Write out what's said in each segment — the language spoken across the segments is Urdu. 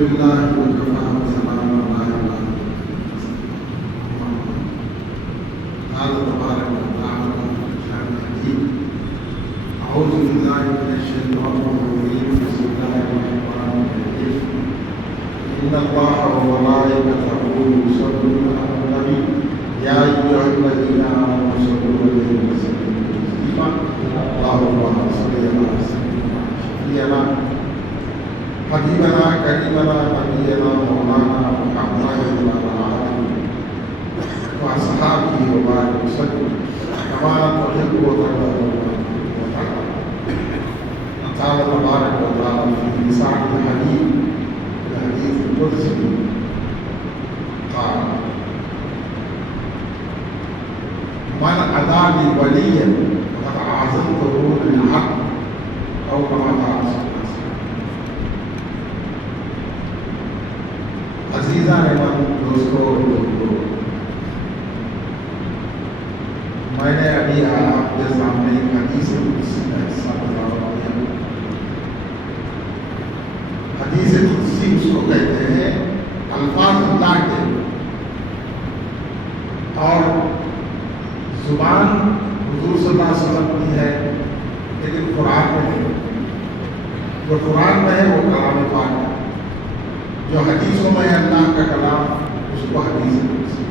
لله وكفى وسلام على عباده قال تبارك وتعالى في الكتاب الحكيم أعوذ بالله من الشيطان الرجيم بسم الله الرحمن الرحيم إن الله وملائكته يصلون على النبي يا أيها الذين آمنوا صلوا عليه وسلموا تسليما اللهم صل على سيدنا شفيعنا حبيبنا كريمنا نبينا مولانا محمد وعلى آله وأصحابه وبارك وسلم كما تحب وترضى قال تبارك وتعالى في لسان الحديث الحديث القدسي قال من أدى لي وليا فقد أعظمته بالحق أو كما قال عزیزان دوستوں میں نے ابھی آپ کے سامنے ایک حدیث قدسی کا حصہ بتایا ہے. حدیث قدسی اس کو کہتے ہیں الفاظ اللہ کے اور زبان حضور صلی اللہ علیہ وسلم کی ہے لیکن قرآن میں نہیں. جو قرآن میں ہے وہ کلام پاک ہے. جو حدیثوں میں اللہ کا کلام اس کو حدیث قدسی.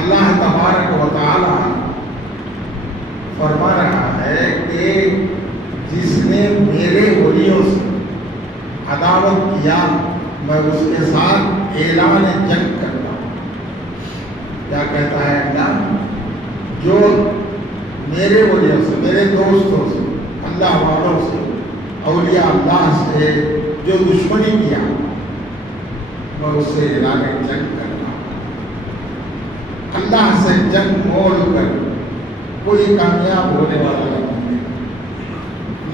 اللہ تبارک و تعالی فرما رہا ہے کہ جس نے میرے ولیوں سے عداوت کیا میں اس کے ساتھ اعلان جنگ کرتا ہوں. کیا کہتا ہے اللہ؟ جو میرے ولیوں سے میرے دوستوں سے اللہ والوں سے اولیاء اللہ سے جو دشمنی کیا میں اس سے اعلان جنگ کرتا ہوں. اللہ سے جنگ مول کر کوئی کامیاب ہونے والا نہیں ہے.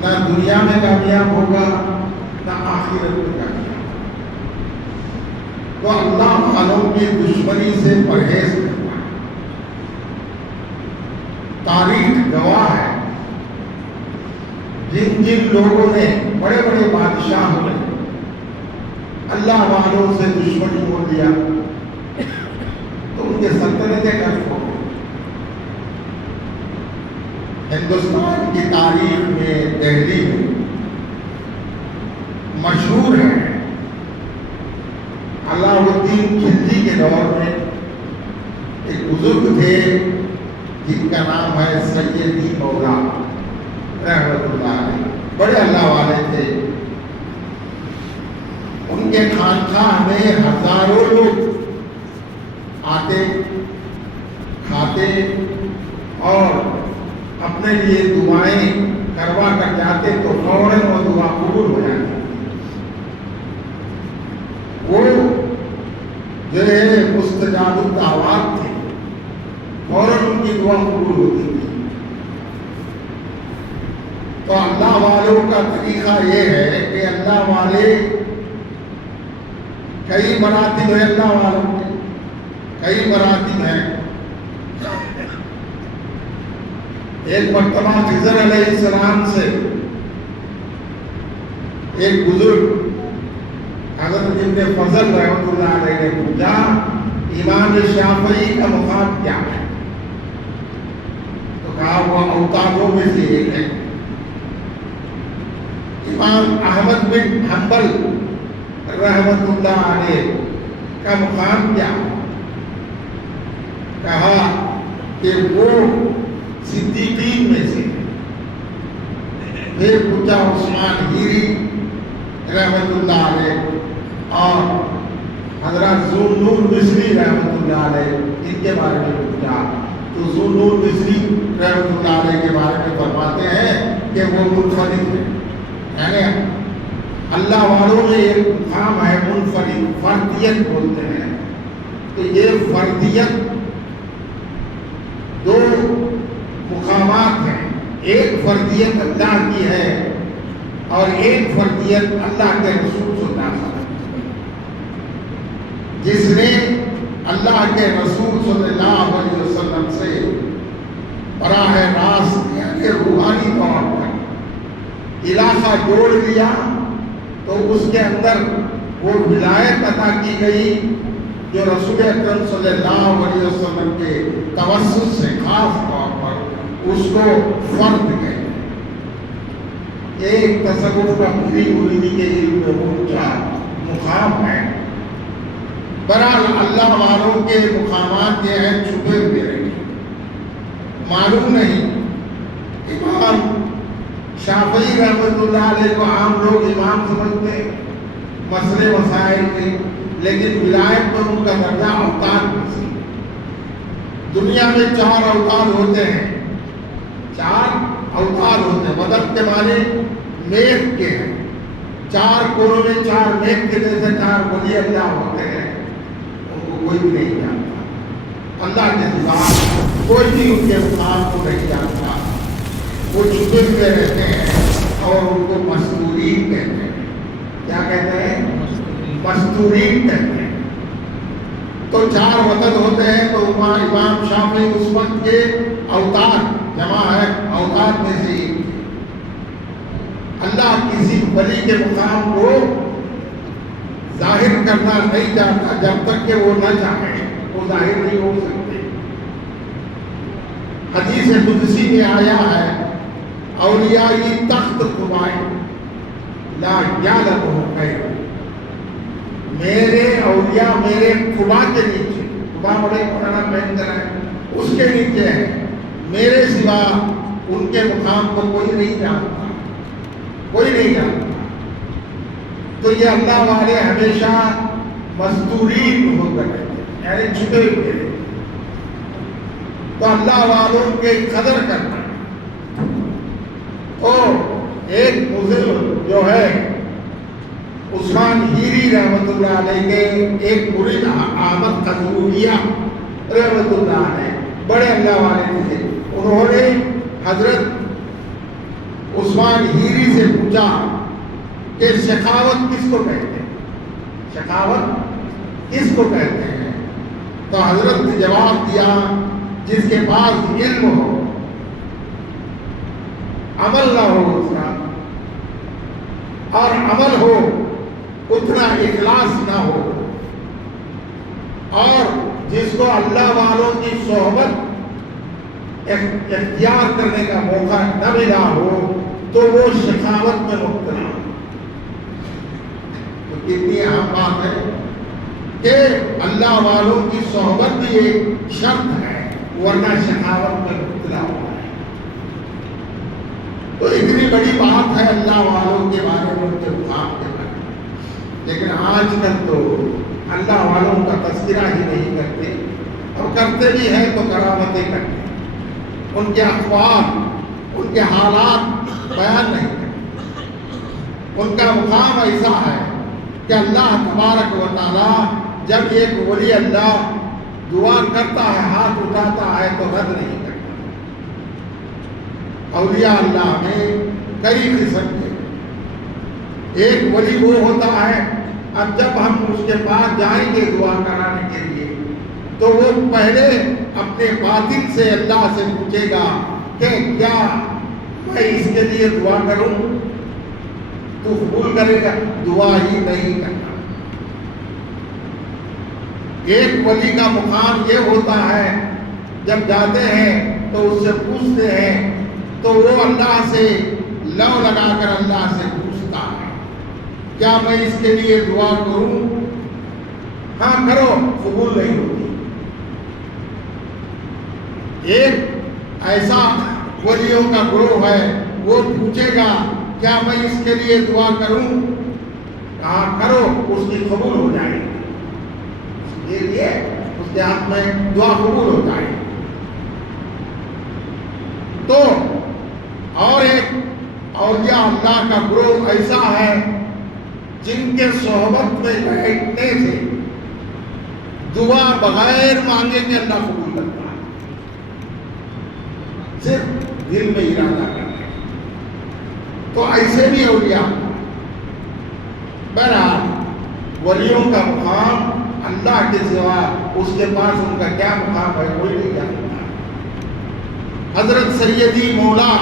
نہ دنیا میں کامیاب ہوگا نہ آخرت میں کامیاب. تو اللہ والوں کی دشمنی سے پرہیز کرنا. تاریخ گواہ ہے جن جن لوگوں نے بڑے بڑے بادشاہوں نے اللہ والوں سے دشمنی ہو لیا تو ان کے سلطنتیں غرق ہو گئی. ہندوستان کی تاریخ میں دہلی میں مشہور ہے علام الدین خلجی کے دور میں ایک بزرگ تھے جن کا نام ہے سیدی مولا رحمۃ اللہ علیہ. بڑے اللہ والے تھے. ان کے خانقاہ میں ہزاروں لوگ آتے کھاتے اور اپنے لیے دعائیں کروا کر جاتے تو فوراً وہ دعا قبول ہو جاتی. وہ جو ہے مستجاب الدعوات تھے. فوراً ان کی دعا قبول ہوتی تھی. تو اللہ والوں کا طریقہ یہ ہے کہ اللہ والے کئی مراتب ہیں. اللہ والوں کے کئی مراتب ہیں. ایک مرتبہ خضر علیہ السلام سے ایک بزرگ حضرت ابن فضل رحمۃ اللہ علیہ نے پوچھا امام شافعی کا مقام کیا ہے؟ تو کہا وہ اوتادوں میں سے ایک ہے. امام احمد بن حنبل رحمۃ اللہ علیہ کا مقام کیا؟ کہا کہ وہ صدیقین میں سے. پھر پوچھا عثمان ہیری رحمۃ اللہ علیہ اور حضرت ذوالنور مصری رحمۃ اللہ علیہ ان کے بارے میں پوچھا تو ذوالنور مصری رحمۃ اللہ علیہ کے بارے میں فرماتے ہیں کہ وہ منفرد ہے. یعنی اللہ والوں میں ایک مقام ہے منفرد, فردیت بولتے ہیں. تو یہ فردیت دو مقامات ہیں. ایک فردیت اللہ کی ہے اور ایک فردیت اللہ کے رسول صلی اللہ علیہ وسلم. جس نے اللہ کے رسول صلی اللہ علیہ وسلم سے براہ راست یعنی روحانی طور پر علاقہ جوڑ لیا تو اس کے اندر وہ ولایت عطا کی گئی جو رسول اکرم صلی اللہ علیہ وسلم کے توسط سے خاص طور پر اس کو فرد گئے. ایک تصوف کا مریدی کے علم میں اونچا مقام ہے. برحال اللہ والوں کے مقامات یہ ہیں چھپے ہوئے رہے معلوم نہیں. امام شافعی رحمۃ اللہ علیہ کو عام لوگ امام سمجھتے مسئلے مسائل کے، لیکن ولایت میں ان کا درجہ اوتاد میں. دنیا میں 4 اوتاد ہوتے ہیں، 4 اوتاد ہوتے ہیں. مدد کے معنی میغ کے ہیں. 4 کونوں میں 4 میغ کے جیسے 4 ولی اللہ ہوتے ہیں. ان کو کوئی بھی نہیں جانتا. اللہ کے سوا کوئی بھی ان کے مقام کو نہیں جانتا. وہ چھپے ہوئے رہتے ہیں اور ان کو مستورین کہتے ہیں. کیا کہتے ہیں؟ مستورین کہتے ہیں. تو 4 وطن ہوتے ہیں. تو امام شافعی اس وقت کے اوتاد جمع ہے، اوتاد میں سے ایک. اللہ کسی ولی کے مقام کو ظاہر کرنا نہیں چاہتا جب تک کہ وہ نہ چاہے. وہ ظاہر نہیں ہو سکتے. حدیث قدسی میں آیا ہے اولیائی تخت قبائی لا یعلمہ غیر. میرے اولیاء میرے قبا کے نیچے، قبا بڑے مولانا بہتر ہے، اس کے نیچے ہے. میرے سوا ان کے مقام کو کوئی نہیں جانتا، کوئی نہیں جانتا. تو یہ اللہ والے ہمیشہ مستورین ہو کر رہتے ہیں، یعنی چھپے ہوئے. تو اللہ والوں کے قدر کرنا. تو ایک بزرگ جو ہے عثمان ہیری رحمۃ اللہ علیہ کے ایک مرید احمد قزوریہ رحمۃ اللہ علیہ بڑے اللہ والے تھے. انہوں نے حضرت عثمان ہیری سے پوچھا کہ سخاوت کس کو کہتے ہیں؟ سخاوت کس کو کہتے ہیں؟ تو حضرت نے جواب دیا جس کے پاس علم ہو، عمل نہ ہو اس کا، اور عمل ہو اتنا اخلاص نہ ہو، اور جس کو اللہ والوں کی صحبت اختیار کرنے کا موقع نہ ملا ہو تو وہ سخاوت میں مبتلا ہو. تو کتنی اہم بات ہے کہ اللہ والوں کی صحبت بھی ایک شرط ہے، ورنہ سخاوت میں مبتلا ہوا ہے. تو اتنی بڑی بات ہے اللہ والوں کے بارے میں، ان کے مقام کے بارے میں. لیکن آج کل تو اللہ والوں کا تذکرہ ہی نہیں کرتے، اور کرتے بھی ہیں تو کرامتیں کرتے ہیں. ان کے اخبار، ان کے حالات بیان نہیں کرتے. ان کا مقام ایسا ہے کہ اللہ تبارک و تعالی جب ایک ولی اللہ دعا کرتا ہے، ہاتھ اٹھاتا ہے تو رد نہیں کرتا. اولیاء اللہ میں کئی قسم کے. ایک ولی وہ ہوتا ہے، اب جب ہم اس کے پاس جائیں گے دعا کرانے کے لیے تو وہ پہلے اپنے باطن سے اللہ سے پوچھے گا کہ کیا میں اس کے لیے دعا کروں؟ تو قبول کرے گا؟ دعا ہی نہیں کرنا. ایک ولی کا مقام یہ ہوتا ہے جب جاتے ہیں تو اس سے پوچھتے ہیں تو وہ اللہ سے لو لگا کر اللہ سے پوچھتا ہے کیا میں اس کے لیے دعا کروں؟ ہاں کرو، قبول نہیں ہوتی. ایک ایسا ولیوں کا گروہ ہے وہ پوچھے گا کیا میں اس کے لیے دعا کروں؟ کہا کرو، اس کی قبول ہو جائے گی. اس لیے اس کے ہاتھ میں دعا قبول ہو جائے گی. تو اور ایک اولیاء اللہ کا گروہ ایسا ہے جن کے صحبت میں بیٹھنے سے دعا بغیر مانگے کے اللہ قبول کرتا ہے، صرف دل میں ارادہ کرتے. تو ایسے بھی اولیاء. بہرحال ولیوں کا مقام اللہ کے سوا اس کے پاس ان کا کیا مقام ہے کوئی نہیں جانتا. حضرت سیدی مولا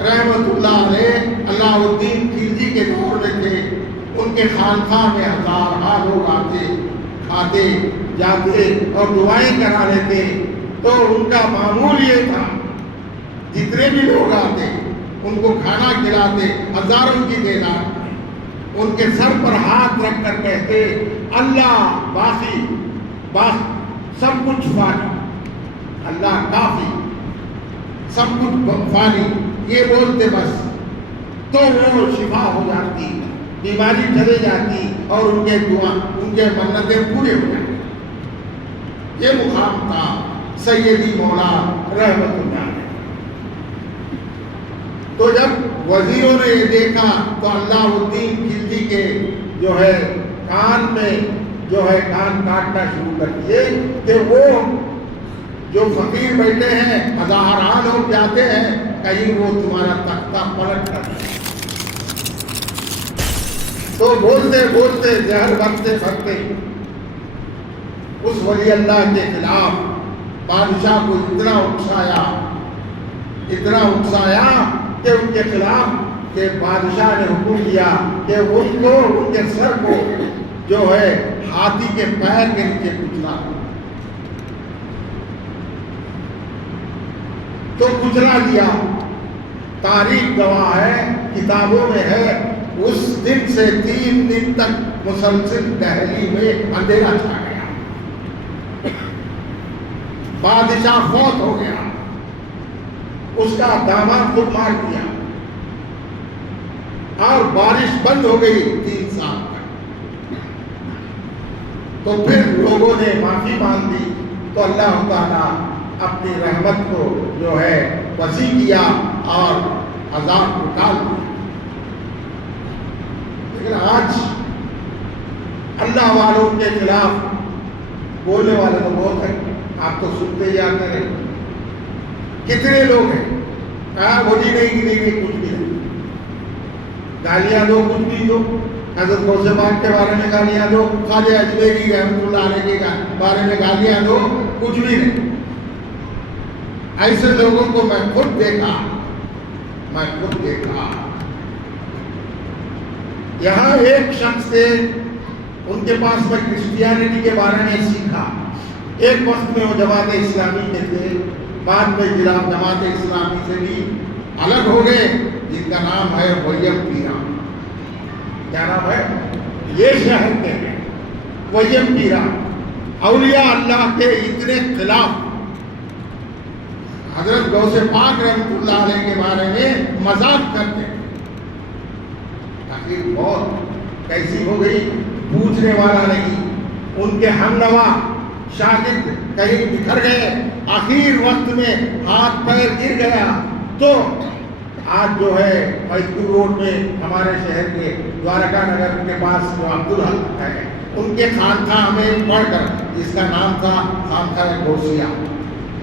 رحمت اللہ علیہ علاء الدین خلجی کے دور میں تھے. کے خانقاہ میں ہزارہا لوگ آتے، کھاتے جاتے اور دعائیں کرا لیتے، تو ان کا معمول یہ تھا جتنے بھی لوگ آتے ان کو کھانا کھلاتے، ہزاروں کی تعداد میں ان کے سر پر ہاتھ رکھ کر کہتے اللہ باقی سب کچھ فانی، اللہ کافی سب کچھ فانی، یہ بولتے بس تو وہ شفا ہو جاتی، بیماری چلے جاتی اور ان کے منتیں پورے ہو جاتی۔ یہ مقام تھا سیدی مولا رحمت اللہ علیہ۔ تو جب وزیروں نے یہ دیکھا تو اللہ الدین خلجی کے جو ہے کان میں جو ہے کان کاٹنا شروع کر دیے کہ وہ جو فقیر بیٹھے ہیں ہزارہا لوگ جاتے ہیں، کہیں وہ تمہارا تختہ پلٹ کر دیں۔ تو بولتے بولتے زہر بھرتے بھرتے اس ولی اللہ کے خلاف بادشاہ کو اتنا اکسایا کہ ان کے خلاف کہ بادشاہ نے حکم دیا کہ ان کو ان کے سر کو جو ہے ہاتھی کے پیر کے نیچے کچلا، تو کچلا دیا۔ تاریخ گواہ ہے، کتابوں میں ہے، اس دن سے 3 دن تک مسلسل دہلی میں اندھیرا چھا گیا۔ بادشاہ فوت ہو گیا، اس کا داماد خود مار دیا اور بارش بند ہو گئی 3 سال تک۔ تو پھر لوگوں نے معافی مانگ دی تو اللہ تعالیٰ اپنی رحمت کو جو ہے وسیع کیا اور عذاب نکال دیا۔ لیکن آج اللہ والوں کے خلاف بولنے والے تو بہت ہیں، آپ تو سنتے ہی آتے رہے، کتنے لوگ ہیں کہا ولی نہیں کچھ بھی نہیں، گالیاں دو کچھ بھی دو، حضرت غوث پاک کے بارے میں گالیاں دو، خواجہ اجمیری رحمۃ اللہ علیہ کے بارے میں گالیاں دو، کچھ بھی نہیں۔ ایسے لوگوں کو میں خود دیکھا یہاں ایک شخص تھے، ان کے پاس میں کرسچینٹی کے بارے میں سیکھا۔ ایک وقت میں وہ جماعت اسلامی کے تھے، بعد میں جماعت اسلامی سے بھی الگ ہو گئے، جن کا نام ہے ویم پیرا۔ کیا نام ہے؟ یہ شہر کے ہیں ویم پیرا۔ اولیاء اللہ کے اتنے خلاف، حضرت غوث پاک رحمۃ اللہ علیہ کے بارے میں مذاق کرتے ہیں۔ آخر موت کیسی ہو گئی پوچھنے والا نہیں، ان کے ہمنوا شاگرد کہیں بکھر گئے، آخر وقت میں ہاتھ پیر گر گیا۔ تو آج جو ہے میدپور روڈ میں ہمارے شہر کے دوارکا نگر کے پاس جو عبدالحق ہے، ان کے خانقاہ میں پڑھ کر، جس کا نام تھا خانقاہ غوثیہ،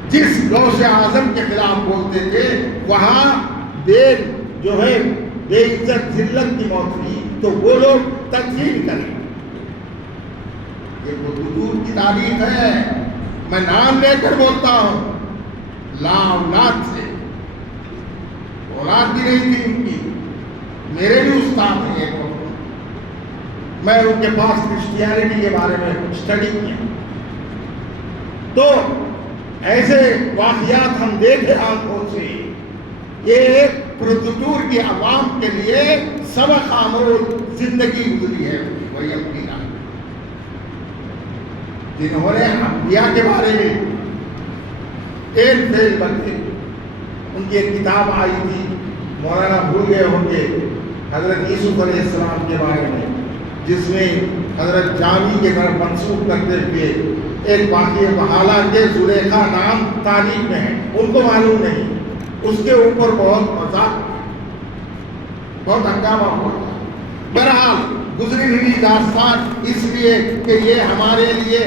جس غوث اعظم کے خلاف بولتے تھے، وہاں جو ہے بے عزت ذلت کی موت ہوئی، تو وہ لوگ تدفین کریں۔ یہ وہ حضور کی تاریخ ہے، میں نام لے کر بولتا ہوں، لا اولاد سے، اولاد بھی نہیں تھی ان کی، میرے بھی استاد ہیں ایک وقت، میں ان کے پاس کرسچینٹی کے بارے میں اسٹڈی کیا، تو ایسے واقعات ہم دیکھے آنکھوں سے۔ یہ ایک پروتوٹور کی عوام کے لیے سبق آموز زندگی گزری ہے وہی اپنی رات، جنہوں نے انبیاء کے بارے میں ایک فیل بنتے۔ ان کی ایک کتاب آئی تھی، مولانا بھول گئے ہوں گے، حضرت یوسف علیہ السلام کے بارے میں، جس میں حضرت جامی کے گھر منسوخ کرتے ہوئے ایک واقعہ، حالانکہ زلیخا نام تاریخ میں ہے، ان کو معلوم نہیں، اس کے اوپر بہت مذاق، بہت ہنگامہ ہوا۔ بہرحال گزری ہوئی داستان اس لیے کہ یہ ہمارے لیے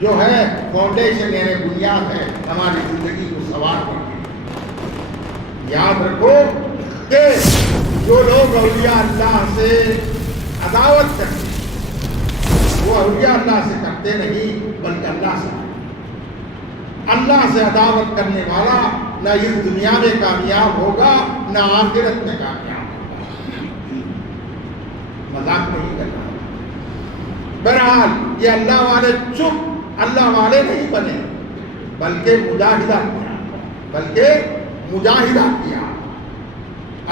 جو ہے فاؤنڈیشن ہے، بنیاد ہے ہماری زندگی کو سنوارنے کی۔ یاد رکھو کہ جو لوگ اولیاء اللہ سے عداوت کرتے ہیں، وہ اولیاء اللہ سے کرتے نہیں بلکہ اللہ سے۔ اللہ سے عداوت کرنے والا نہ اس دنیا میں کامیاب ہوگا نہ آخرت میں کامیاب ہوگا۔ مذاق نہیں کرنا۔ بہرحال یہ اللہ والے چپ اللہ والے نہیں بنے، بلکہ مجاہدہ کیا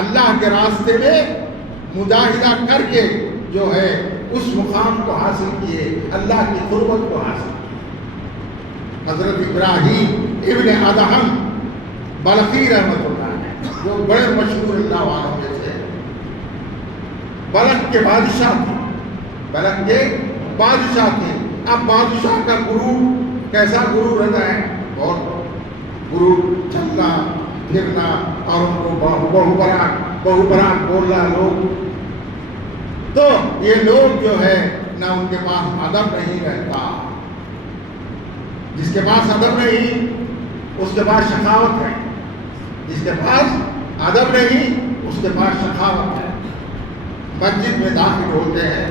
اللہ کے راستے میں مجاہدہ کر کے جو ہے اس مقام کو حاصل کیے، اللہ کی قربت کو حاصل کیے۔ حضرت ابراہیم ابن ادہم بلخی رحمۃ اللہ علیہ جو بڑے مشہور اللہ والوں میں سے بلخ کے بادشاہ تھے۔ اب بادشاہ کا غرور کیسا غرور رہتا ہے؟ بہت غرور، چلنا پھرنا اور ان کو بہو برا بولنا لوگ، تو یہ لوگ جو ہے نہ ان کے پاس ادب نہیں رہتا، جس کے پاس ادب نہیں اس کے پاس شخاوت ہے، جس کے پاس ادب نہیں اس کے پاس شخاوت ہے۔ مسجد میں داخل ہوتے ہیں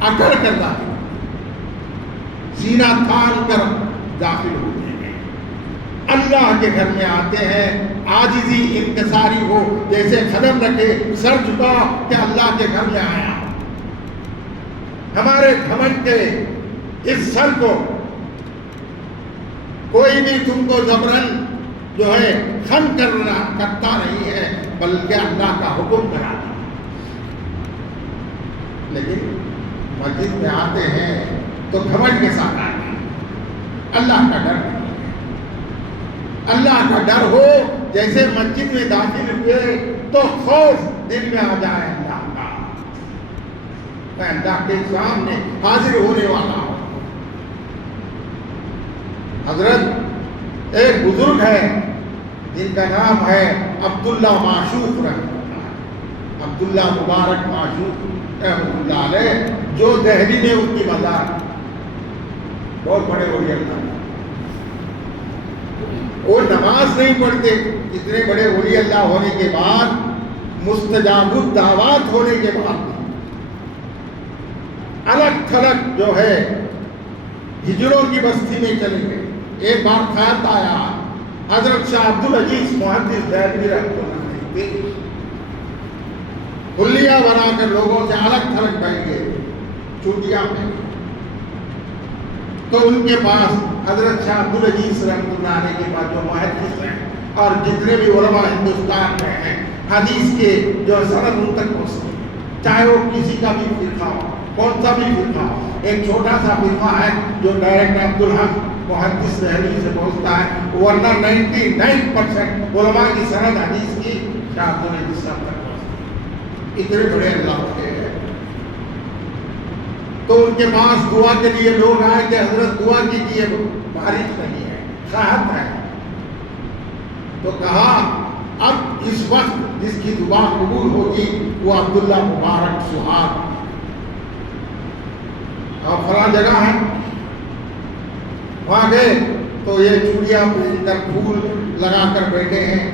اکڑ کر داخل، سینہ تان کر داخل ہوتے ہیں، اللہ کے گھر میں آتے ہیں عاجزی انکساری ہو، جیسے قدم رکھے سر جھکا کہ اللہ کے گھر میں آیا۔ ہمارے گھمنڈ کے اس سر کو کوئی بھی تم کو زبرن جو ہے خم کرتا نہیں ہے، بلکہ اللہ کا حکم کراتا ہے۔ لیکن مسجد میں آتے ہیں تو گھمنڈ کے ساتھ آتے ہیں، اللہ کا ڈر نہیں ہے۔ اللہ کا ڈر ہو، جیسے مسجد میں داخل ہوئے تو خوف دل میں آ جائے اللہ کا، میں اللہ کے سامنے حاضر ہونے والا ہوں۔ حضرت ایک بزرگ ہے جن کا نام ہے عبداللہ معشوق رحمۃ اللہ، عبداللہ مبارک معشوق رحمۃ اللہ علیہ، جو دہلی میں ان کی مزار، بہت بڑے ولی اللہ، وہ نماز نہیں پڑھتے، اتنے بڑے ولی اللہ ہونے کے بعد، مستجاب الدعوات ہونے کے بعد الگ تھلگ جو ہے ہجروں کی بستی میں چلے گئے۔ ایک بار خیال آیا، حضرت شاہ عبدالعزیز محدث دہلوی رحمۃ اللہ علیہ حلیہ بنا کر لوگوں سے الگ تھلگ بیٹھ گئے چوٹیاں میں، تو ان کے پاس حضرت شاہ عبدالعزیز رحمۃ اللہ علیہ کے پاس جو محدث ہیں اور جتنے بھی علماء ہندوستان میں ہیں حدیث کے جو سند ان تک پہنچتے، چاہے وہ کسی کا بھی فرقہ ہو، کون سا بھی فرقہ ہو، ایک چھوٹا سا فرقہ ہے جو ڈائریکٹ عبدالحق محدث دہلوی سے پہنچتا ہے، ورنہ 99% علماء کی سند حدیث کی شاہ عبدالعزیز صاحب تک پہنچتی، اتنے بڑے اللہ ہوتے ہیں۔ تو ان کے پاس دعا کے لیے لوگ آئے کہ حضرت دعا کیجیے، بارش نہیں ہے، قحط ہے، تو کہا اب اس وقت جس کی دعا قبول ہوگی وہ عبداللہ مبارک سہاگ اور فلاں جگہ ہے، وہاں گئے تو یہ چوڑیاں پہن کر پھول لگا کر بیٹھے ہیں،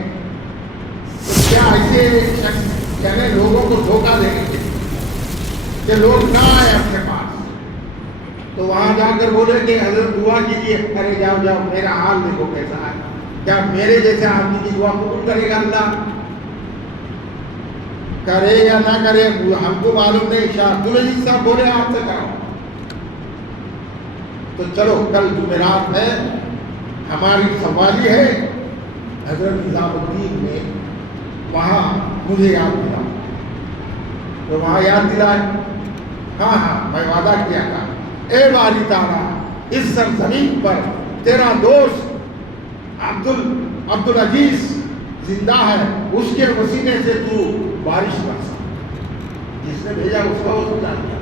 تو کیا ایسے شخص یعنی لوگوں کو دھوکہ دینے کے کہ لوگ نہ آئے اپنے پاس، تو وہاں جا کر بولے کہ حضرت دعا کیجیے، ارے جاؤ میرا حال دیکھو کیسا ہے، کیا میرے جیسے آدمی کی دعا قبول کرے گا اللہ؟ کرے یا نہ کرے ہم کو معلوم نہیں، شاہ عبدالعزیز صاحب بولے آپ سے کراؤ۔ تو چلو کل جمعرات ہے، ہماری قوالی ہے حضرت نظام الدین میں، وہاں مجھے یاد دلا، تو وہاں یاد دلائے، ہاں میں وعدہ کیا تھا، اے باری تعالیٰ اس سرزمین پر تیرا دوست عبدالعزیز زندہ ہے، اس کے وسیلے سے تو بارش برسا، جس نے بھیجا اس کا وہ جان دیا،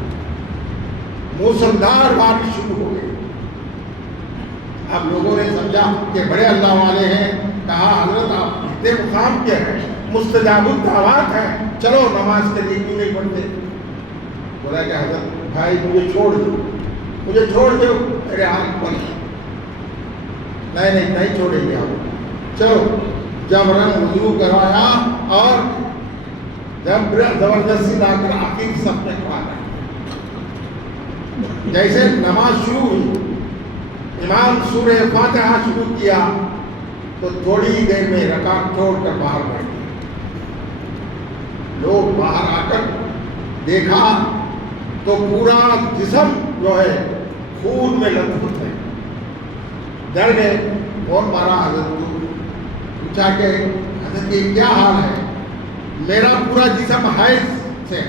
موسلدھار بارش شروع ہو گئی۔ اب لوگوں نے سمجھا کہ بڑے اللہ والے ہیں، کہا حضرت آپ اتنے مقام کے ہیں، مستجاب الدعوات ہیں، چلو نماز کے لیے کیوں نہیں پڑھتے؟ بولا کہ حضرت بھائی مجھے چھوڑ دو میرے ہاتھ پر، نہیں چھوڑیں گے آپ، چلو جب رنگ وضو کروایا اور جب زبردستی لا کر آخر سب نے کھوایا، جیسے نماز شروع ہوئی، امام سورہ فاتحہ شروع کیا تو تھوڑی دیر میں رکعت چھوڑ کر باہر بیٹھ گئے۔ لوگ باہر آ کر دیکھا تو پورا جسم جو ہے خون میں لطف ہے، ڈر گئے، فون مارا حضرت کو، پوچھا کہ حضرت یہ کیا حال ہے؟ میرا پورا جسم حیض سے،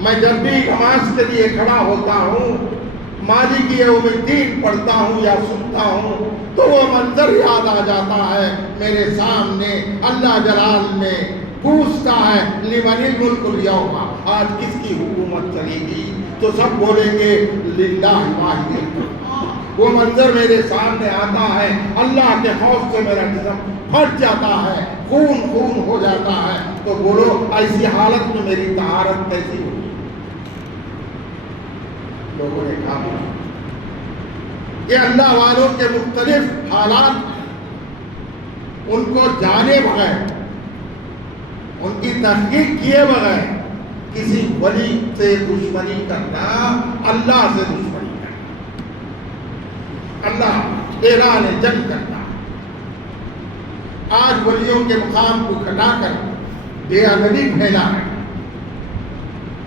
میں جب بھی نماز کے لیے کھڑا ہوتا ہوں، مالک یوم الدین پڑھتا ہوں یا سنتا ہوں تو وہ منظر یاد آ جاتا ہے میرے سامنے، اللہ جلال میں پوچھتا ہے لمن الملک اليوم، آج کس کی حکومت چلے گی؟ تو سب بولیں گے للہ واحد القہار۔ وہ منظر میرے سامنے آتا ہے، اللہ کے خوف سے میرا جسم پھٹ جاتا ہے، خون خون ہو جاتا ہے۔ تو بولو ایسی حالت میں میری طہارت کیسی ہوگی؟ لوگوں نے کہا کہ اللہ والوں کے مختلف حالات ان کو جانے بغیر، ان کی تحقیق کیے بغیر کسی ولی سے دشمنی کرنا اللہ سے دشمنی کرنا، اللہ اعلان جنگ کرنا۔ آج ولیوں کے مقام کو گھٹا کر بے ادبی پھیلا ہے،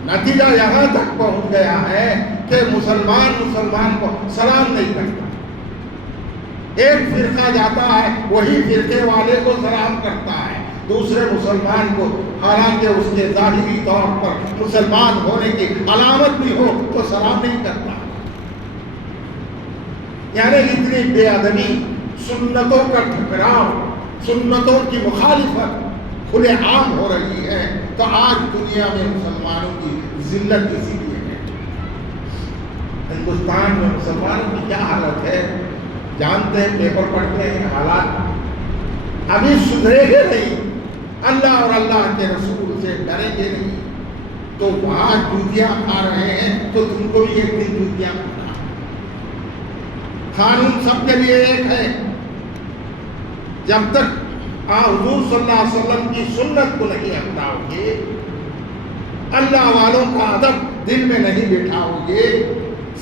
نتیجہ یہاں تک پہنچ گیا ہے کہ مسلمان کو سلام نہیں کرتا، ایک فرقہ جاتا ہے وہی فرقے والے کو سلام کرتا ہے، دوسرے مسلمان کو حالانکہ اس کے ظاہری طور پر مسلمان ہونے کی علامت بھی ہو تو سلام نہیں کرتا۔ یعنی اتنی بے ادبی، سنتوں کا ٹھکراؤ، سنتوں کی مخالفت کھلے عام ہو رہی ہے۔ تو آج دنیا میں مسلمانوں کی ذلت اسی لیے ہے۔ ہندوستان میں مسلمانوں کی کیا حالت ہے جانتے ہیں، پیپر پڑھتے ہیں، حالات ابھی سدھرے گے نہیں، اللہ اور اللہ کے رسول سے ڈریں گے نہیں تو وہاں جوتیاں کھا رہے ہیں تو تم کو بھی ایک دن جوتیاں کھانا۔ قانون سب کے لیے ایک ہے، جب تک حضور صلی اللہ علیہ وسلم کی سنت کو نہیں اپناؤ گے، اللہ والوں کا ادب دل میں نہیں بٹھاؤ گے،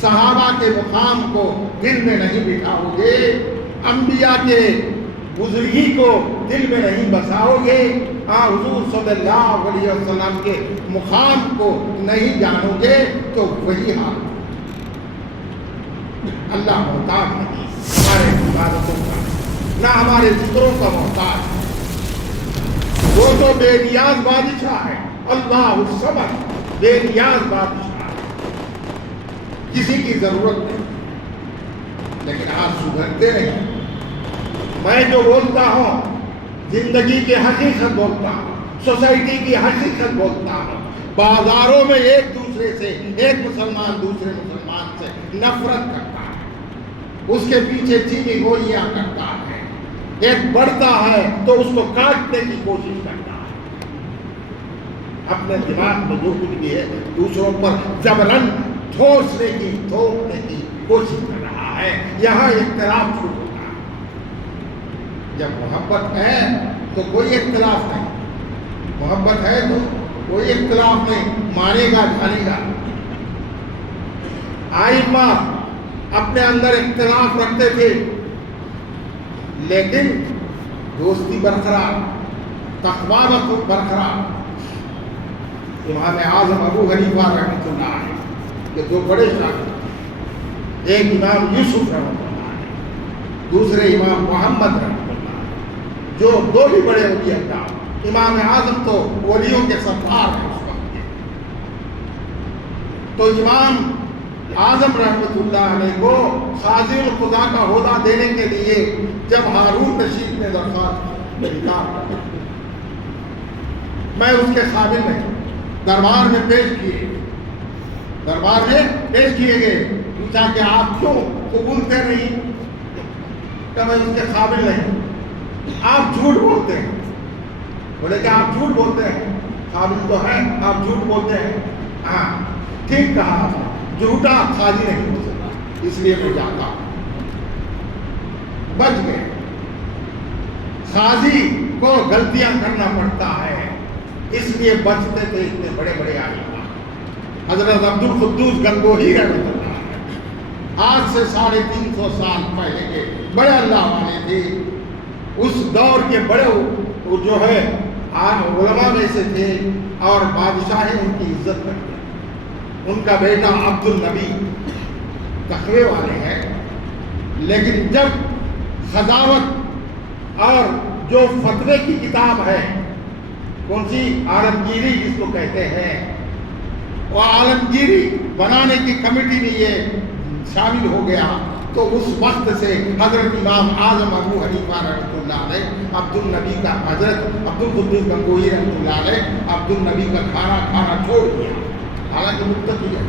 صحابہ کے مقام کو دل میں نہیں بٹھاؤ گے، انبیاء کے بزرگی کو دل میں نہیں بساؤ گے، حضور صلی اللہ علیہ وسلم کے مقام کو نہیں جانو گے تو وہی حال۔ اللہ محتاج نہیں ہمارے عبادتوں کا، نہ ہمارے ذکروں کا محتاج، وہ تو بے نیاز بادشاہ ہے، اللہ الصمد، بے نیاز بادشاہ، کسی کی ضرورت نہیں۔ لیکن آپ سدھرتے نہیں۔ میں جو بولتا ہوں زندگی کی حقیقت بولتا ہوں، سوسائٹی کی حقیقت بولتا ہوں۔ بازاروں میں ایک دوسرے سے، ایک مسلمان دوسرے مسلمان سے نفرت کرتا ہے، اس کے پیچھے چینی گولیاں کرتا ہے، ایک بڑھتا ہے تو اس کو کاٹنے کی کوشش کرتا ہے، اپنے دماغ میں جو کچھ بھی ہے دوسروں پر جبرن ٹھوسنے کی، تھوپنے کی کوشش کر رہا ہے۔ یہاں اختلاف شروع ہوتا ہے۔ جب محبت ہے تو کوئی اختلاف نہیں، محبت ہے تو کوئی اختلاف نہیں، مانے گا جانے گا۔ آئمہ اپنے اندر اختلاف رکھتے تھے لیکن دوستی برقرار، تقویٰ برقرار۔ امام اعظم ابو حنیفہ رحمۃ اللہ علیہ، یہ دو بڑے شاگرد، ایک امام یوسف رحمۃ اللہ علیہ، دوسرے امام محمد رحمۃ اللہ علیہ، جو دو بھی بڑے ولی اللہ۔ امام اعظم تو ولیوں کے سردار ہیں اس وقت کے۔ تو امام اعظم رحمۃ اللہ علیہ کو قاضی القضاء کا عہدہ دینے کے لیے جب ہارون رشید نے درخواست انکار کر، میں اس کے قابل نہیں، دربار میں پیش کیے، دربار میں پیش کیے گئے، پوچھا کہ آپ کیوں قبولتے نہیں؟ کہ میں اس کے قابل نہیں، آپ جھوٹ بولتے ہیں۔ بولے کہ آپ جھوٹ بولتے ہیں، قابل تو ہے، آپ جھوٹ بولتے ہیں۔ ہاں ٹھیک کہا آپ نے، جھوٹا قاضی نہیں ہو سکتا، اس لیے میں جاتا ہوں۔ بچ گئے۔ قاضی کو غلطیاں کرنا پڑتا ہے، اس لیے بچتے تھے اتنے بڑے بڑے آئمہ۔ حضرت عبد القدوس گنگوہی رحمۃ اللہ علیہ، آج سے 350 سال پہلے کے بڑے اللہ والے تھے، اس دور کے بڑے جو ہے علماء میں سے تھے، اور بادشاہیں ان کی عزت کرتے۔ ان کا بیٹا عبد النبی تقوی والے ہیں، لیکن جب قضاوت اور جو فتوے کی کتاب ہے، کون سی؟ عالمگیری جس کو کہتے ہیں، وہ عالمگیری بنانے کی کمیٹی میں یہ شامل ہو گیا، تو اس وقت سے حضرت امام اعظم ابو حنیفہ رحمۃ اللہ علیہ عبد النبی کا، حضرت عبد القدوس گنگوہی رحمۃ اللہ علیہ عبد النبی کا کھانا کھانا چھوڑ دیا، حالانکہ متقی ہے۔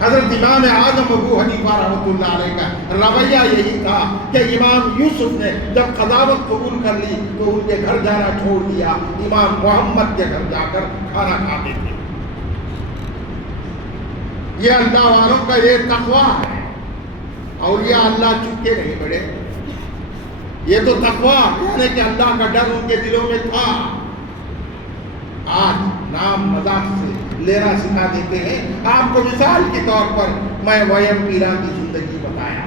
حضرت امام اعظم ابو حنیفہ رحمۃ اللہ علیہ کا رویہ یہی تھا کہ امام یوسف نے جب قضاوت قبول کر لی تو ان کے گھر جانا چھوڑ دیا، امام محمد کے گھر جا کر کھانا کھاتے تھے۔ یہ اللہ والوں کا یہ تقویٰ ہے، اولیاء اللہ چپ کے نہیں بڑھے، یہ تو تقویٰ یعنی کہ اللہ کا ڈر ان کے دلوں میں تھا۔ آج نام مذاق سے لینا سکھا دیتے ہیں۔ آپ کو مثال کے طور پر میں ویم پیران کی زندگی بتایا،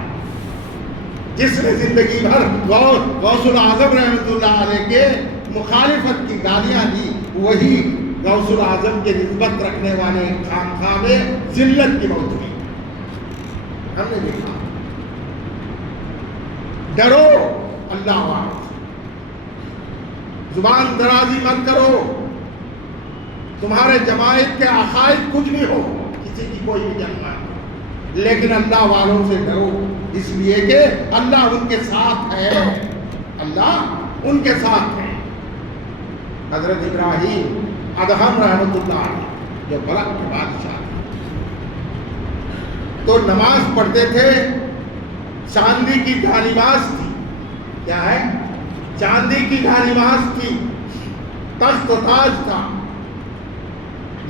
جس نے زندگی بھر غوث العظم رحمۃ اللہ علیہ کے مخالفت کی گالیاں دی، وہی غوث العظم کے نسبت رکھنے والے خانقاہ میں ذلت کی موت ہوئی۔ ہم نے دیکھا، ڈرو اللہ والوں سے، زبان درازی مت کرو، تمہارے جماعت کے عقائد کچھ بھی ہو، کسی کی کوئی بھی جماعت، لیکن اللہ والوں سے ڈرو، اس لیے کہ اللہ ان کے ساتھ ہے، اللہ ان کے ساتھ ہے۔ حضرت ابراہیم ادہم رحمۃ اللہ علیہ جو بلخ کے بادشاہ تھے، تو نماز پڑھتے تھے، چاندی کی جانماز تھی، کیا ہے؟ چاندی کی جانماز تھی، تخت و تاج تھا،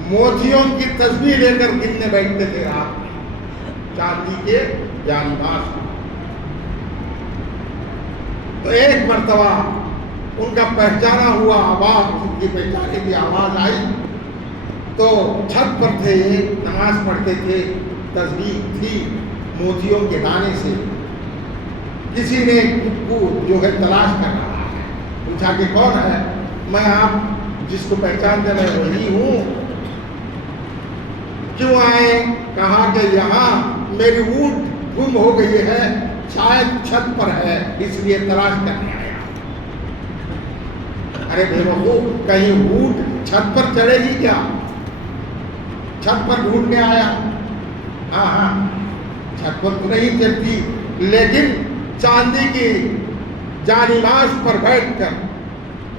موتیوں کی تسبیح لے کر گننے بیٹھتے تھے رات میں، چاندی کے جانماز۔ تو ایک مرتبہ ان کا پہچانا ہوا آواز، ان کی پہچانے کی آواز آئی، تو چھت پر تھے، نماز پڑھتے تھے، تسبیح تھی موتیوں کے دانے سے۔ کسی نے کو جو ہے تلاش کر رہا ہے، پوچھا کہ کون ہے؟ میں آپ جس کو پہچانتے میں وہی ہوں، کیوں آئے؟ کہا کہ یہاں میری اونٹ گم ہو گئی ہے، شاید چھت پر ہے، اس لیے تلاش کرنے آیا۔ ارے بے وقوف، کہیں اونٹ چھت پر چڑھے گی کیا؟ چھت پر ڈھونڈنے آیا؟ ہاں ہاں، چھت پر تو نہیں چڑھتی، لیکن چاندی کی جانماز پر بیٹھ کر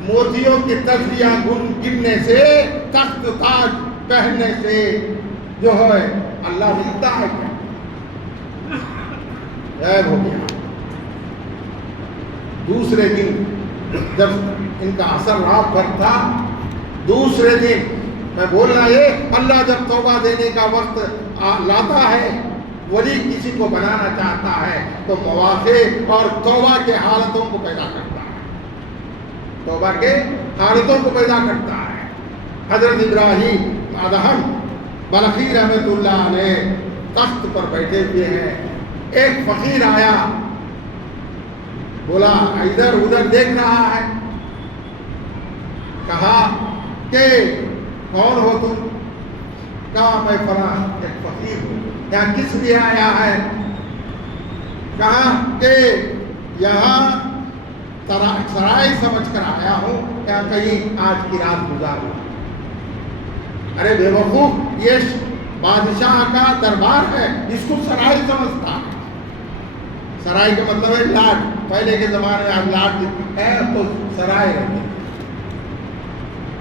موتیوں کی تسبیحاں گننے سے، تخت تاج پہننے سے جو ہے اللہ ملتا ہے کیا؟ غائب ہو گیا۔ دوسرے دن جب ان کا اثر رات بھر تھا، دوسرے دن میں بول رہا یہ اللہ جب توبہ دینے کا وقت لاتا ہے، ولی کسی کو بنانا چاہتا ہے تو مواقع اور توبہ کے حالتوں کو پیدا کرتا ہے، توبہ کے حالتوں کو پیدا کرتا ہے۔ حضرت ابراہیم ادہم بلخی رحمۃ اللہ علیہ تخت پر بیٹھے ہوئے ہیں، ایک فقیر آیا، بولا ادھر ادھر دیکھ رہا ہے، کہا کہ کون ہو تم؟ کہا میں فلاں ایک فقیر ہوں، یہاں کس لیے آیا ہے؟ کہا کہ یہاں سرائے سمجھ کر آیا ہوں، یا کہیں آج کی رات گزاروں۔ ارے بے وقوف، یہ بادشاہ کا دربار ہے، اس کو سرائے سمجھتا ہے۔ سرائے کا مطلب ہے لاڈ، پہلے کے زمانے میں لاڈ ہے تو سرائے رہتے،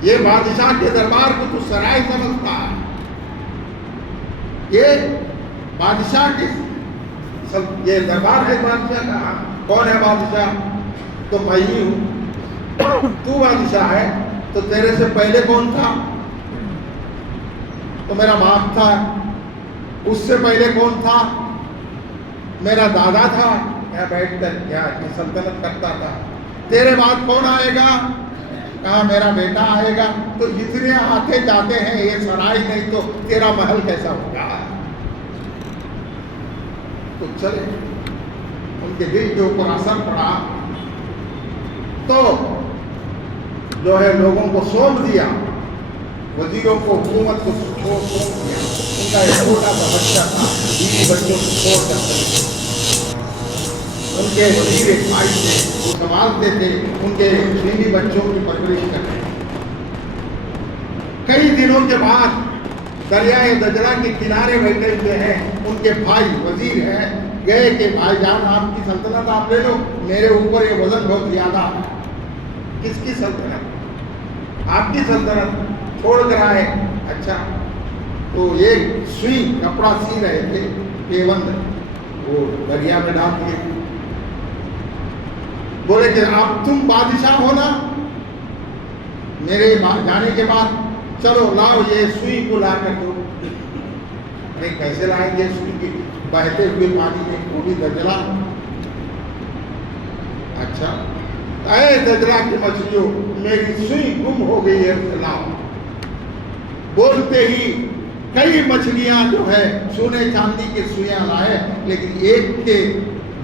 یہ بادشاہ کے دربار کو تو سرائے سمجھتا ہے۔ یہ بادشاہ کی یہ دربار ہے بادشاہ کا۔ کون ہے بادشاہ؟ تو میں ہی ہوں۔ تو بادشاہ ہے تو تیرے سے پہلے کون تھا؟ تو میرا باپ تھا۔ اس سے پہلے کون تھا؟ میرا دادا تھا، یہاں بیٹھ کر یہاں سلطنت کرتا تھا۔ تیرے بعد کون آئے گا؟ کہا میرا بیٹا آئے گا۔ تو جتنے آتے جاتے ہیں یہ سرائے نہیں تو تیرا محل کیسا ہوگا؟ تو چلے، ان کے دل کے اوپر اثر پڑا تو جو ہے لوگوں کو سونپ دیا وزیروں کو حکومت کو چھوڑ دیا. ان کا ایک چھوٹا سا بچہ تھا, بیوی بچوں کو چھوڑ کر چلے گئے. ان کے وزیر ایک بھائی تھے, وہ سنبھالتے تھے, ان کے بیوی بچوں کی پرورش کرتے. کئی دنوں کے بعد دریائے دجلہ کے کنارے بیٹھے ہوئے ہیں, ان کے بھائی وزیر ہیں, گئے کہ بھائی جان آپ کی سلطنت آپ لے لو, میرے اوپر یہ وزن بہت زیادہ ہے. کس کی سلطنت؟ آپ کی سلطنت چھوڑ کر آئے. اچھا, تو ایک سوئی کپڑا سی رہے تھے پیوند, وہ دریا میں ڈال دیے. بولے کہ آپ تم بادشاہ ہو نا, میرے جانے کے بعد چلو لاؤ یہ سوئی کو لا کر دو. ارے کیسے لائیں گے سوئی کی, بہتے ہوئے پانی میں, وہ بھی دجلہ. اچھا, اے دجلہ کی مچھلیوں, میری سوئی گم ہو گئی ہے, لاؤ. بولتے ہی کئی مچھلیاں جو ہے سونے چاندی کے سوئیاں لائے, لیکن ایک کے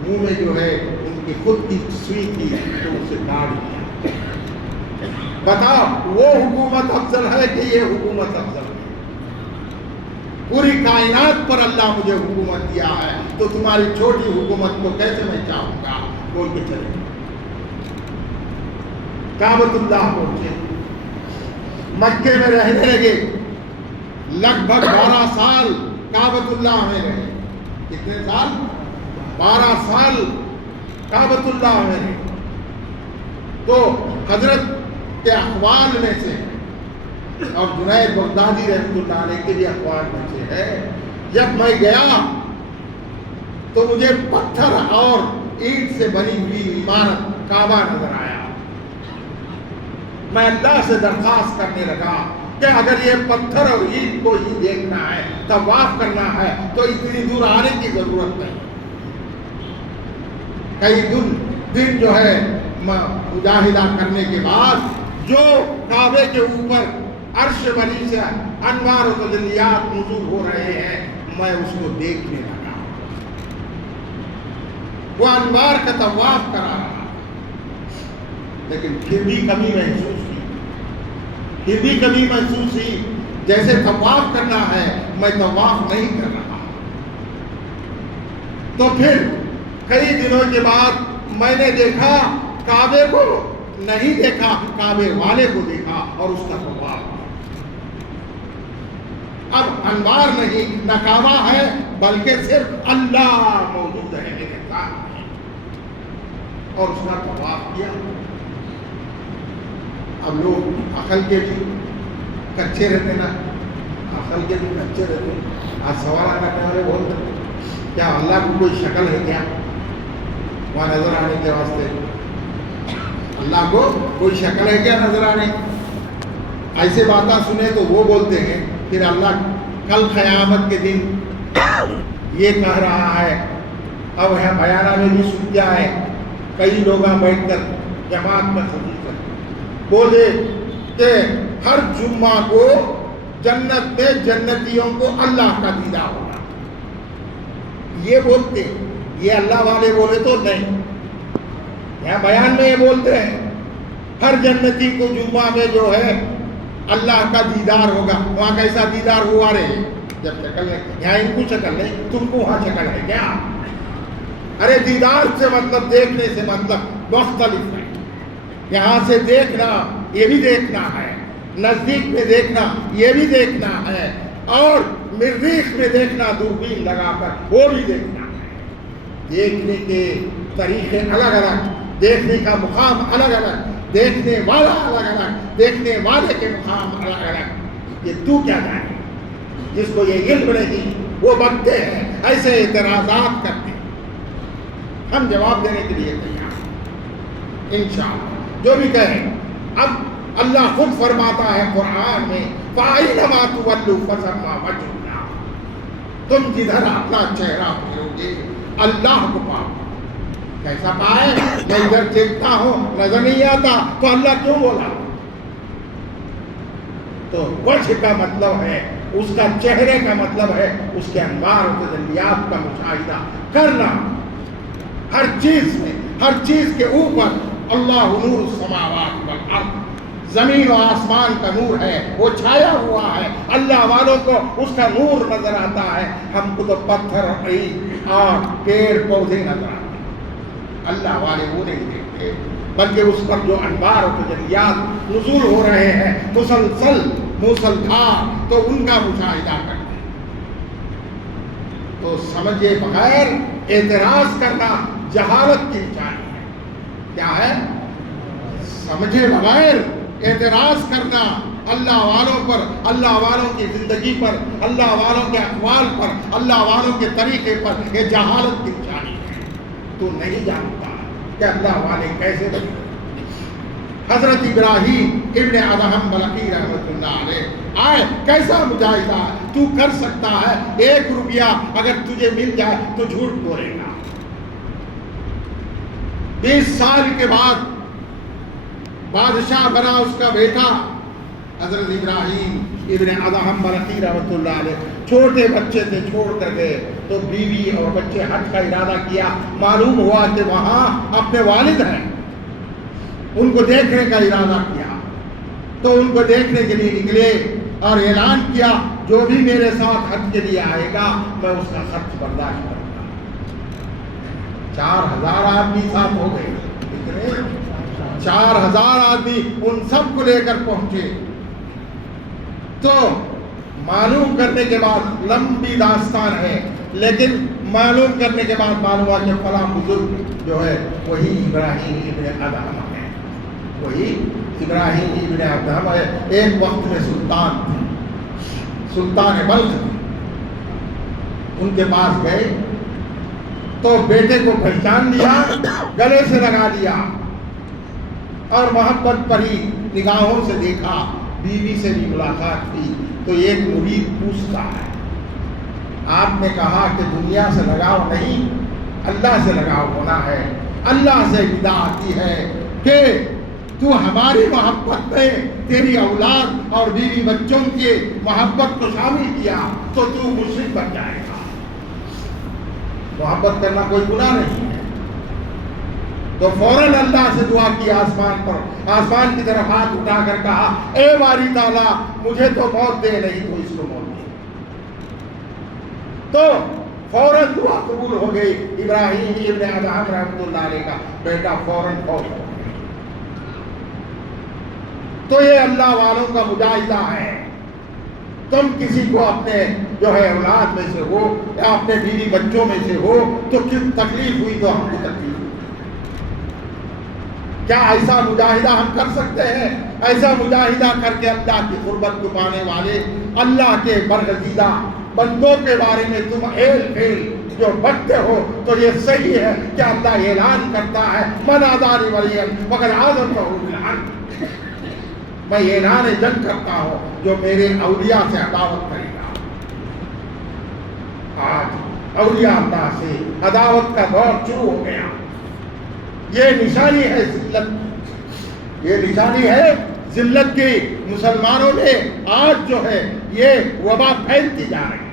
منہ میں جو ہے ان کی خود کی سوئی تھی, تو اسے کاٹ دیا. بتاؤ وہ حکومت افضل ہے کہ یہ حکومت افضل ہے؟ پوری کائنات پر اللہ مجھے حکومت دیا ہے, تو تمہاری چھوٹی حکومت کو کیسے میں چاہوں گا؟ بول کے چلے کعبۃ اللہ پہنچے, مکے میں رہنے لگے. لگ بھگ 12 سال کعبۃ اللہ میں رہے. کتنے سال؟ 12 سال کعبۃ اللہ میں رہے. تو حضرت کے اقوال میں سے, اور جنید بغدادی رحمۃ اللہ علیہ کے بھی اقوال میں سے ہے, جب میں گیا تو مجھے پتھر اور اینٹ سے بنی ہوئی عمارت کعبہ نظر آیا. میں اللہ سے درخواست کرنے لگا کہ اگر یہ پتھر اور اینٹ کو ہی دیکھنا ہے, طواف کرنا ہے, تو اتنی دور آنے کی ضرورت نہیں. کئی دن جو ہے مجاہدہ کرنے کے بعد جو کعبے کے اوپر عرش بنی سے انوار و تجلیات نزول ہو رہے ہیں, میں اس کو دیکھنے لگا. وہ انوار کا طواف کرا رہا, لیکن پھر بھی کمی محسوس ہوئی. جیسے طواف کرنا ہے, میں طواف نہیں کر رہا. تو پھر کئی دنوں کے بعد میں نے دیکھا, کعبے کو نہیں دیکھا, کعبے والے کو دیکھا اور اس کا طواف. اب انوار نہیں, نہ کعبہ ہے, بلکہ صرف اللہ موجود ہے میرے سامنے, اور اس کا طواف کیا. اب لوگ عقل کے بھی کچے رہتے نا, عقل کے بھی کچے رہتے. آج سوال آنا کہ بولتے کیا اللہ کو کوئی شکل ہے کیا وہاں نظر آنے کے واسطے؟ اللہ کو کوئی شکل ہے کیا نظر آنے؟ ایسے باتیں سنے تو وہ بولتے ہیں پھر اللہ کل قیامت کے دن یہ کہہ رہا ہے. اب ہے بیانہ میں بھی سن کیا ہے, کئی لوگ بیٹھ کر جماعت میں بولے کہ ہر جمعہ کو جنت میں جنتیوں کو اللہ کا دیدار ہوگا. یہ بولتے, یہ اللہ والے بولے تو نہیں, یہاں بیان میں یہ بولتے ہیں ہر جنتی کو جمعہ میں جو ہے اللہ کا دیدار ہوگا. وہاں کیسا دیدار ہوا رہے جب شکل نہیں, یہاں ان کو شکل نہیں, تم کو وہاں شکل ہے کیا؟ ارے دیدار سے مطلب دیکھنے سے مطلب مختلف ہے. یہاں سے دیکھنا یہ بھی دیکھنا ہے, نزدیک میں دیکھنا یہ بھی دیکھنا ہے, اور مریخ میں دیکھنا دوربین لگا کر وہ بھی دیکھنا ہے. دیکھنے کے طریقے الگ الگ, دیکھنے کا مقام الگ الگ, دیکھنے والا الگ الگ, دیکھنے والے کے مقام الگ الگ. یہ تو کیا جانے, جس کو یہ علم نہیں وہ بنتے ہیں ایسے اعتراضات کرتے ہیں. ہم جواب دینے کے لیے تیار انشاءاللہ جو بھی کہیں. اب اللہ خود فرماتا ہے قرآن میں فَأَيْنَمَا تُوَلُّوا فَثَمَّ وَجْهُ اللَّهِ, تم جدھر اپنا چہرہ پھیرو گے اللہ کو پاؤ. کیسا پائے؟ میں ادھر دیکھتا ہوں نظر نہیں آتا تو اللہ کیوں بولا؟ تو وجہ کا مطلب ہے اس کا, چہرے کا مطلب ہے اس کے انوار و تجلیات کا مشاہدہ کرنا. ہر چیز میں, ہر چیز کے اوپر اللہ نور السماوات والارض, زمین و آسمان کا نور ہے، وہ چھایا ہوا ہے، اللہ والوں کو اس کا نور نظر آتا ہے، ہم کو تو پتھر اور پیڑ پودے نظر آتے ہیں، اللہ والے وہ نہیں دیکھتے، بلکہ اس پر جو انوار و تجلیات نزول ہو رہے ہیں مسلسل موسلدھار، تو ان کا مشاہدہ کرتے ہیں۔ تو سمجھے بغیر اعتراض کرنا جہالت کی نشانی ہے۔ کیا ہے؟ سمجھے بغیر اعتراض کرنا اللہ والوں پر، اللہ والوں کی زندگی پر، اللہ والوں کے اقوال پر، اللہ والوں کے طریقے پر، یہ جہالت کی نشانی ہے۔ تو نہیں جانتا کہ اللہ والے کیسے بنے۔ حضرت ابراہیم ابن ادہم بلخی رحمۃ اللہ علیہ آئے، کیسا مجاہدہ تو کر سکتا ہے؟ 1 روپیہ اگر تجھے مل جائے تو جھوٹ بولے گا۔ 20 سال کے بعد بادشاہ بنا اس کا بیٹا حضرت ابراہیم ابن ادہم بلخی رحمۃ اللہ علیہ، چھوٹے بچے تھے، چھوڑ کر گئے، تو بیوی اور بچے حج کا ارادہ کیا، معلوم ہوا کہ وہاں اپنے والد ہیں، ان کو دیکھنے کا ارادہ کیا، تو ان کو دیکھنے کے لیے نکلے اور اعلان کیا جو بھی میرے ساتھ حج کے لیے آئے گا میں اس کا خرچ برداشت کروں گا۔ 4000 آدمی ساتھ ہو گئے، کتنے؟ 4000 آدمی، ان سب کو لے کر پہنچے۔ تو معلوم کرنے کے بعد، لمبی داستان ہے، لیکن معلوم کرنے کے بعد معلوم ہوا کہ فلاں بزرگ جو ہے وہی ابراہیم ابن ادہم ہے، وہی ابراہیم ابن ادہم ہے۔ ایک وقت میں سلطان تھے، سلطان بلخ تھے، ان کے پاس گئے تو بیٹے کو پہچان لیا، گلے سے لگا لیا اور محبت بھری نگاہوں سے دیکھا، بیوی سے بھی ملاقات کی۔ تو ایک مرید پوچھتا ہے، آپ نے کہا کہ دنیا سے لگاؤ نہیں، اللہ سے لگاؤ ہونا ہے، اللہ سے ندا آتی ہے کہ تو ہماری محبت میں تیری اولاد اور بیوی بچوں کی محبت کو شامل کیا تو تو مشرک بن جائے گا۔ محبت کرنا کوئی گناہ نہیں ہے۔ تو فوراً اللہ سے دعا کی، آسمان پر، آسمان کی طرف ہاتھ اٹھا کر کہا، اے باری تعالیٰ مجھے تو موت دے، نہیں تو اس کو موت دے۔ تو فوراً دعا قبول ہو گئی، ابراہیم ابن ادہم رحمۃ اللہ علیہ کا بیٹا فوراً فوت ہو گیا۔ تو یہ اللہ والوں کا مجاہدہ ہے۔ تم کسی کو اپنے جو ہے اولاد میں سے ہو یا اپنے بیوی بچوں میں سے ہو تو کس تکلیف ہوئی تو ہم کو تکلیف ہوئی۔ کیا ایسا مجاہدہ ہم کر سکتے ہیں؟ ایسا مجاہدہ کر کے اللہ کی قربت کو پانے والے اللہ کے برگزیدہ بندوں کے بارے میں تم ایل پھیل جو بکتے ہو تو یہ صحیح ہے کہ اللہ اعلان کرتا ہے، من عادانی ولیا فقد آذنتہ بالحرب، میں اعلان جنگ کرتا ہوں جو میرے اولیاء سے عداوت کرے گا۔ آج اولیاء اللہ سے عداوت کا دور شروع ہو گیا۔ یہ نشانی ہے ذلت، یہ نشانی ہے ذلت کی۔ مسلمانوں میں آج جو ہے یہ وبا پھیلتی جا رہی ہے۔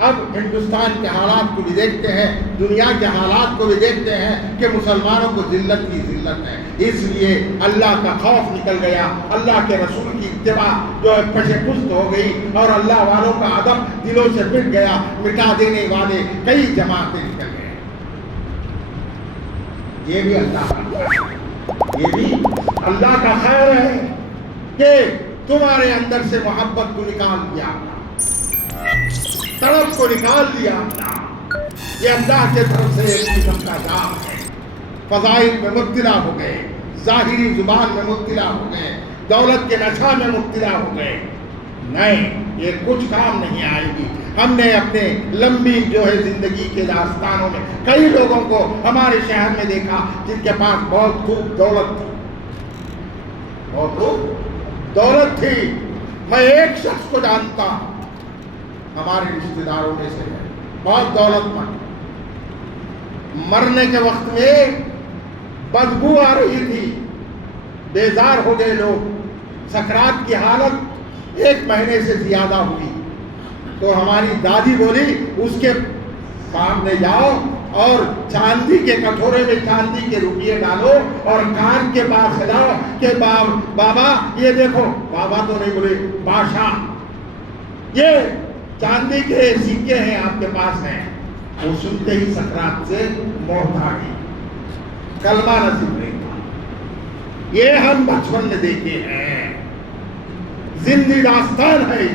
اب ہندوستان کے حالات کو بھی دیکھتے ہیں، دنیا کے حالات کو بھی دیکھتے ہیں کہ مسلمانوں کو ذلت کی ذلت ہے۔ اس لیے اللہ کا خوف نکل گیا، اللہ کے رسول کی اتباع جو ہے پشے پشت ہو گئی، اور اللہ والوں کا ادب دلوں سے مٹ گیا۔ مٹا دینے والے کئی جماعتیں نکل گئے۔ یہ بھی اللہ کا، یہ بھی اللہ کا خیر ہے کہ تمہارے اندر سے محبت کو نکال دیا، طرف کو نکال دیا اللہ۔ یہ اللہ کے طرف سے ایک قسم کا جام ہے۔ فضائل میں مبتلا ہو گئے، ظاہری زبان میں مبتلا ہو گئے، دولت کے نشہ میں مبتلا ہو گئے۔ نہیں، یہ کچھ کام نہیں آئے گی۔ ہم نے اپنے لمبی جو ہے زندگی کے داستانوں میں کئی لوگوں کو ہمارے شہر میں دیکھا جن کے پاس بہت خوب دولت تھی، بہت خوب دولت تھی۔ میں ایک شخص کو جانتا ہوں ہمارے رشتہ داروں میں سے، بہت دولت مند، مرنے کے وقت میں بدبو آ رہی تھی، بیزار ہو گئے لوگ، سکرات کی حالت 1 مہینے سے زیادہ ہوئی۔ تو ہماری دادی بولی اس کے سامنے جاؤ اور چاندی کے کٹورے میں چاندی کے روپیے ڈالو اور کان کے پاس ہلاؤ کہ بابا یہ دیکھو، بابا تو نہیں بولے بادشاہ، یہ چاندی کے سکے ہیں آپ کے پاس ہیں، وہ سنتے ہی سکرات سے موت آ گئی، کلمہ نصیب نہیں تھا۔ یہ ہم بچپن میں دیکھے ہیں، زندگی داستان ہے،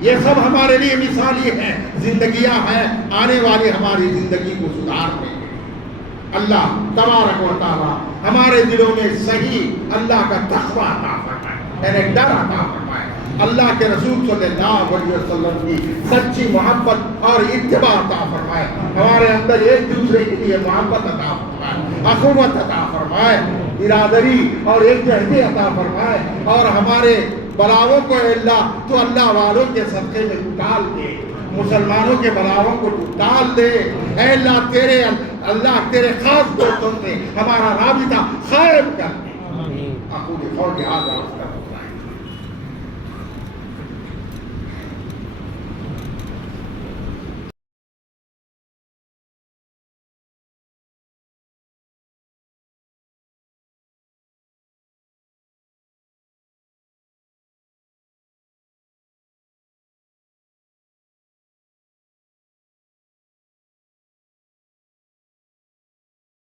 یہ سب ہمارے لیے مثالی ہے، زندگیاں ہیں آنے والی ہماری زندگی کو سدھارنے کے لیے۔ اللہ تبارک و تعالی ہمارے دلوں میں صحیح اللہ کا تقوی عطا فرمائے، یعنی ڈر عطا فرمائے، اللہ کے رسول صلی اللہ علیہ وسلم کی سچی محبت اور اتباع عطا فرمائے، ہمارے اندر ایک دوسرے کے لیے محبت عطا فرمائے، اخوت عطا فرمائے، برادری اور یکجہتی عطا فرمائے، اور ہمارے بلاؤں کو اللہ تو اللہ والوں کے صدقے میں ٹال دے، مسلمانوں کے بلاؤں کو ٹال دے، اے اللہ تیرے خاص دوستوں سے ہمارا رابطہ قائم کر دے۔ اقول قولی ھذا